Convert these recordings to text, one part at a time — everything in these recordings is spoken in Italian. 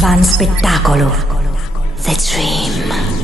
Van Spettacolo. The Dream.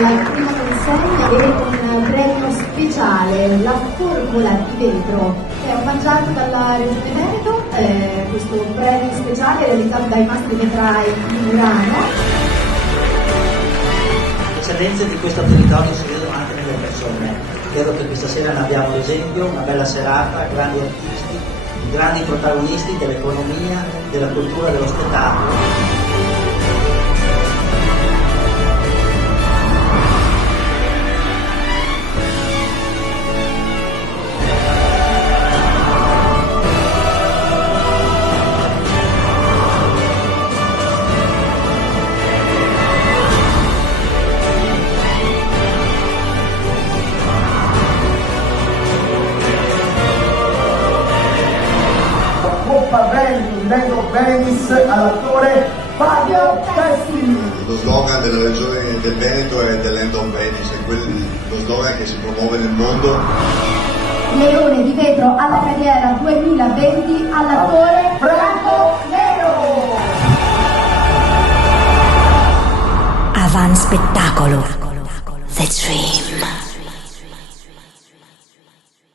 Con la prima consegna e un premio speciale, la Formula di Vetro, che è omaggiato dalla Regione Veneto, questo premio speciale realizzato dai mastri vetrai di Murano. Le eccellenze di questa territorio si vedono anche nelle persone. Credo che questa sera ne abbiamo l'esempio, una bella serata, grandi artisti, grandi protagonisti dell'economia, della cultura e dello spettacolo. Vengo Venice all'attore Fabio Testi. Lo slogan della regione del Veneto è The Land of Venice, è lo slogan che si promuove nel mondo. Leone di Vetro alla carriera 2020 all'attore